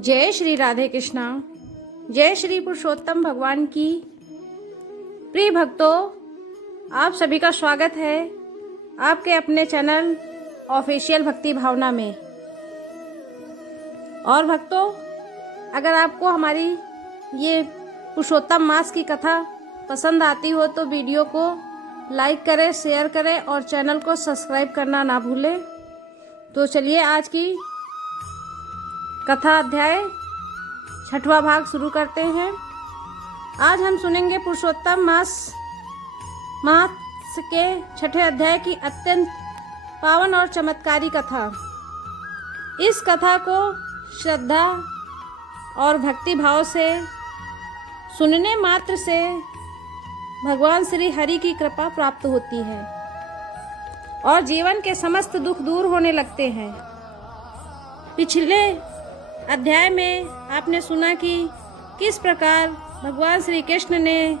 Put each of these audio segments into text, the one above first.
जय श्री राधे कृष्णा। जय श्री पुरुषोत्तम भगवान की। प्रिय भक्तों, आप सभी का स्वागत है आपके अपने चैनल ऑफिशियल भक्ति भावना में। और भक्तों, अगर आपको हमारी ये पुरुषोत्तम मास की कथा पसंद आती हो तो वीडियो को लाइक करें, शेयर करें और चैनल को सब्सक्राइब करना ना भूलें। तो चलिए आज की कथा अध्याय 6वां भाग शुरू करते हैं। आज हम सुनेंगे पुरुषोत्तम मास के 6ठे अध्याय की अत्यंत पावन और चमत्कारी कथा। इस कथा को श्रद्धा और भक्ति भाव से सुनने मात्र से भगवान श्री हरि की कृपा प्राप्त होती है और जीवन के समस्त दुख दूर होने लगते हैं। पिछले अध्याय में आपने सुना कि किस प्रकार भगवान श्री कृष्ण ने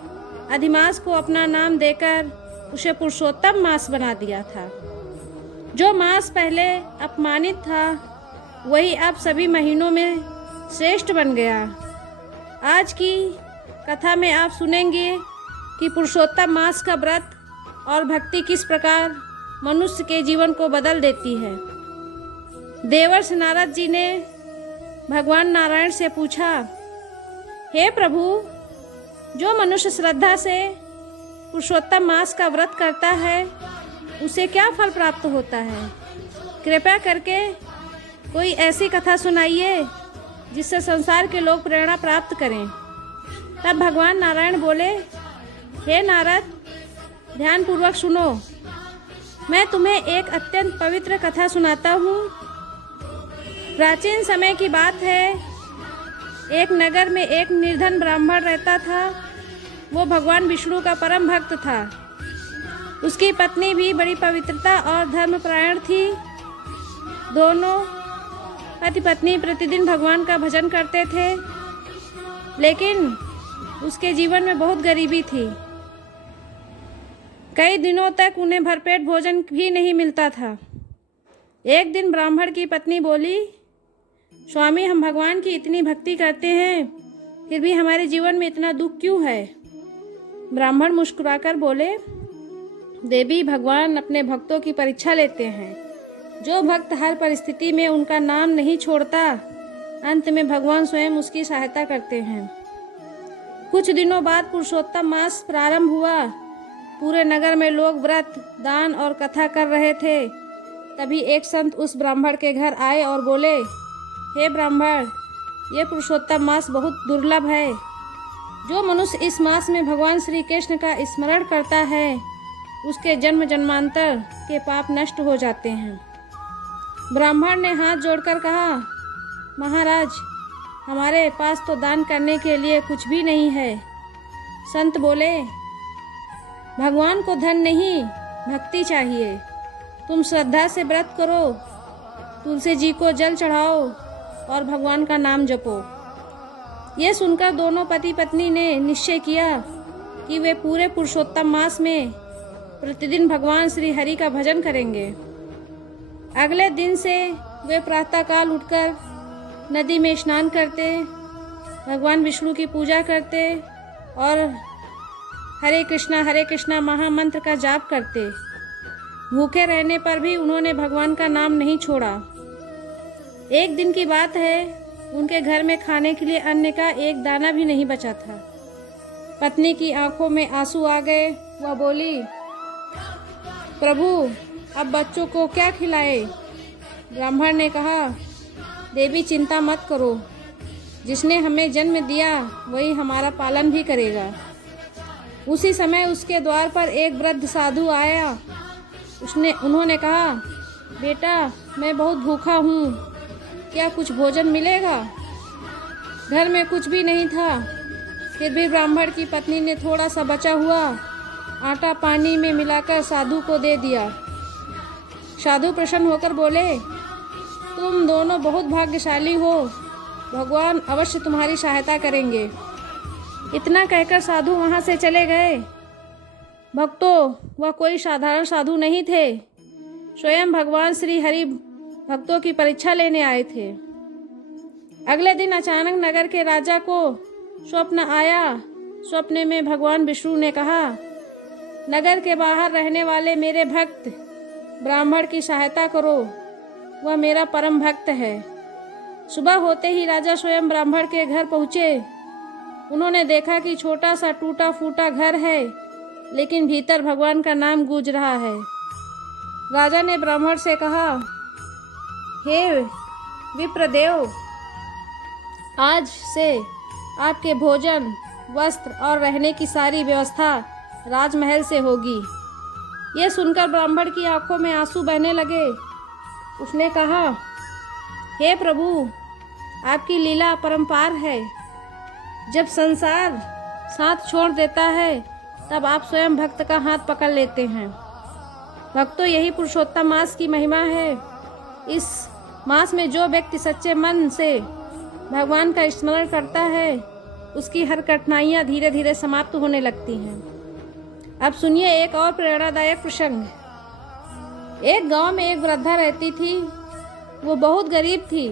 अधिमास को अपना नाम देकर उसे पुरुषोत्तम मास बना दिया था। जो मास पहले अपमानित था वही अब सभी महीनों में श्रेष्ठ बन गया। आज की कथा में आप सुनेंगे कि पुरुषोत्तम मास का व्रत और भक्ति किस प्रकार मनुष्य के जीवन को बदल देती है। देवर्षि नारद जी ने भगवान नारायण से पूछा, हे प्रभु, जो मनुष्य श्रद्धा से पुरुषोत्तम मास का व्रत करता है उसे क्या फल प्राप्त होता है? कृपया करके कोई ऐसी कथा सुनाइए जिससे संसार के लोग प्रेरणा प्राप्त करें। तब भगवान नारायण बोले, हे नारद, ध्यानपूर्वक सुनो। मैं तुम्हें एक अत्यंत पवित्र कथा सुनाता हूँ। प्राचीन समय की बात है। एक नगर में एक निर्धन ब्राह्मण रहता था। वो भगवान विष्णु का परम भक्त था। उसकी पत्नी भी बड़ी पवित्रता और धर्मपरायण थी। दोनों पति पत्नी प्रतिदिन भगवान का भजन करते थे, लेकिन उसके जीवन में बहुत गरीबी थी। कई दिनों तक उन्हें भरपेट भोजन भी नहीं मिलता था। एक दिन ब्राह्मण की पत्नी बोली, स्वामी, हम भगवान की इतनी भक्ति करते हैं फिर भी हमारे जीवन में इतना दुख क्यों है? ब्राह्मण मुस्कुराकर बोले, देवी, भगवान अपने भक्तों की परीक्षा लेते हैं। जो भक्त हर परिस्थिति में उनका नाम नहीं छोड़ता, अंत में भगवान स्वयं उसकी सहायता करते हैं। कुछ दिनों बाद पुरुषोत्तम मास प्रारंभ हुआ। पूरे नगर में लोग व्रत, दान और कथा कर रहे थे। तभी एक संत उस ब्राह्मण के घर आए और बोले, हे ब्राह्मण, ये पुरुषोत्तम मास बहुत दुर्लभ है। जो मनुष्य इस मास में भगवान श्री कृष्ण का स्मरण करता है उसके जन्म जन्मांतर के पाप नष्ट हो जाते हैं। ब्राह्मण ने हाथ जोड़कर कहा, महाराज, हमारे पास तो दान करने के लिए कुछ भी नहीं है। संत बोले, भगवान को धन नहीं, भक्ति चाहिए। तुम श्रद्धा से व्रत करो, तुलसी जी को जल चढ़ाओ और भगवान का नाम जपो। ये सुनकर दोनों पति पत्नी ने निश्चय किया कि वे पूरे पुरुषोत्तम मास में प्रतिदिन भगवान श्री हरि का भजन करेंगे। अगले दिन से वे प्रातःकाल उठकर नदी में स्नान करते, भगवान विष्णु की पूजा करते और हरे कृष्णा महामंत्र का जाप करते। भूखे रहने पर भी उन्होंने भगवान का नाम नहीं छोड़ा। एक दिन की बात है, उनके घर में खाने के लिए अन्न का एक दाना भी नहीं बचा था। पत्नी की आंखों में आंसू आ गए। वह बोली, प्रभु, अब बच्चों को क्या खिलाए? ब्राह्मण ने कहा, देवी, चिंता मत करो। जिसने हमें जन्म दिया वही हमारा पालन भी करेगा। उसी समय उसके द्वार पर एक वृद्ध साधु आया। उन्होंने कहा, बेटा, मैं बहुत भूखा हूँ, क्या कुछ भोजन मिलेगा? घर में कुछ भी नहीं था। फिर भी ब्राह्मण की पत्नी ने थोड़ा सा बचा हुआ आटा पानी में मिलाकर साधु को दे दिया। साधु प्रसन्न होकर बोले, तुम दोनों बहुत भाग्यशाली हो, भगवान अवश्य तुम्हारी सहायता करेंगे। इतना कहकर साधु वहाँ से चले गए। भक्तों, वह कोई साधारण साधु नहीं थे, स्वयं भगवान श्री हरि भक्तों की परीक्षा लेने आए थे। अगले दिन अचानक नगर के राजा को स्वप्न आया। स्वप्न में भगवान विष्णु ने कहा, नगर के बाहर रहने वाले मेरे भक्त ब्राह्मण की सहायता करो, वह मेरा परम भक्त है। सुबह होते ही राजा स्वयं ब्राह्मण के घर पहुँचे। उन्होंने देखा कि छोटा सा टूटा फूटा घर है, लेकिन भीतर भगवान का नाम गूंज रहा है। राजा ने ब्राह्मण से कहा, हे विप्रदेव, आज से आपके भोजन, वस्त्र और रहने की सारी व्यवस्था राजमहल से होगी। यह सुनकर ब्राह्मण की आंखों में आंसू बहने लगे। उसने कहा, हे प्रभु, आपकी लीला अपरंपार है। जब संसार साथ छोड़ देता है तब आप स्वयं भक्त का हाथ पकड़ लेते हैं। भक्तों, यही पुरुषोत्तम मास की महिमा है। इस मास में जो व्यक्ति सच्चे मन से भगवान का स्मरण करता है, उसकी हर कठिनाइयाँ धीरे धीरे समाप्त होने लगती हैं। अब सुनिए एक और प्रेरणादायक प्रसंग। एक गांव में एक वृद्धा रहती थी। वो बहुत गरीब थी,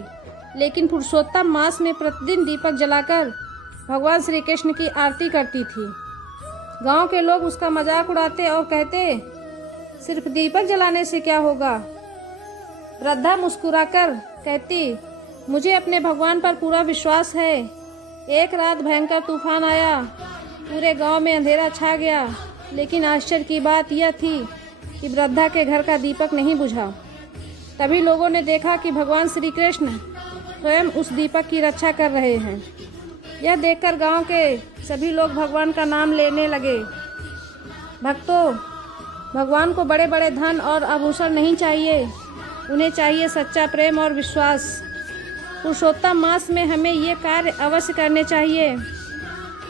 लेकिन पुरुषोत्तम मास में प्रतिदिन दीपक जलाकर भगवान श्री कृष्ण की आरती करती थी। गांव के लोग उसका मजाक उड़ाते और कहते, सिर्फ दीपक जलाने से क्या होगा। वृद्धा मुस्कुराकर कहती, मुझे अपने भगवान पर पूरा विश्वास है। एक रात भयंकर तूफान आया, पूरे गांव में अंधेरा छा गया, लेकिन आश्चर्य की बात यह थी कि वृद्धा के घर का दीपक नहीं बुझा। तभी लोगों ने देखा कि भगवान श्री कृष्ण स्वयं उस दीपक की रक्षा कर रहे हैं। यह देखकर गांव के सभी लोग भगवान का नाम लेने लगे। भक्तों, भगवान को बड़े बड़े धन और आभूषण नहीं चाहिए, उन्हें चाहिए सच्चा प्रेम और विश्वास। पुरुषोत्तम मास में हमें ये कार्य अवश्य करने चाहिए।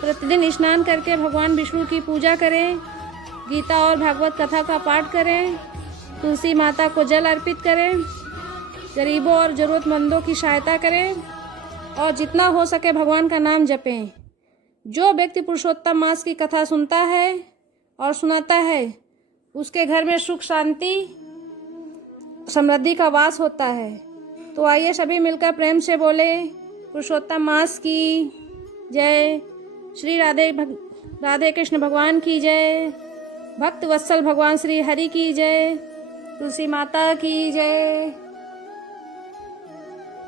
प्रतिदिन स्नान करके भगवान विष्णु की पूजा करें, गीता और भागवत कथा का पाठ करें, तुलसी माता को जल अर्पित करें, गरीबों और ज़रूरतमंदों की सहायता करें और जितना हो सके भगवान का नाम जपें। जो व्यक्ति पुरुषोत्तम मास की कथा सुनता है और सुनाता है, उसके घर में सुख शांति समृद्धि का वास होता है। तो आइए सभी मिलकर प्रेम से बोले, पुरुषोत्तम मास की जय। श्री राधे कृष्ण भगवान की जय। भक्त वत्सल भगवान श्री हरि की जय। तुलसी माता की जय।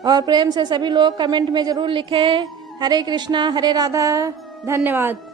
और प्रेम से सभी लोग कमेंट में ज़रूर लिखें, हरे कृष्णा हरे राधा। धन्यवाद।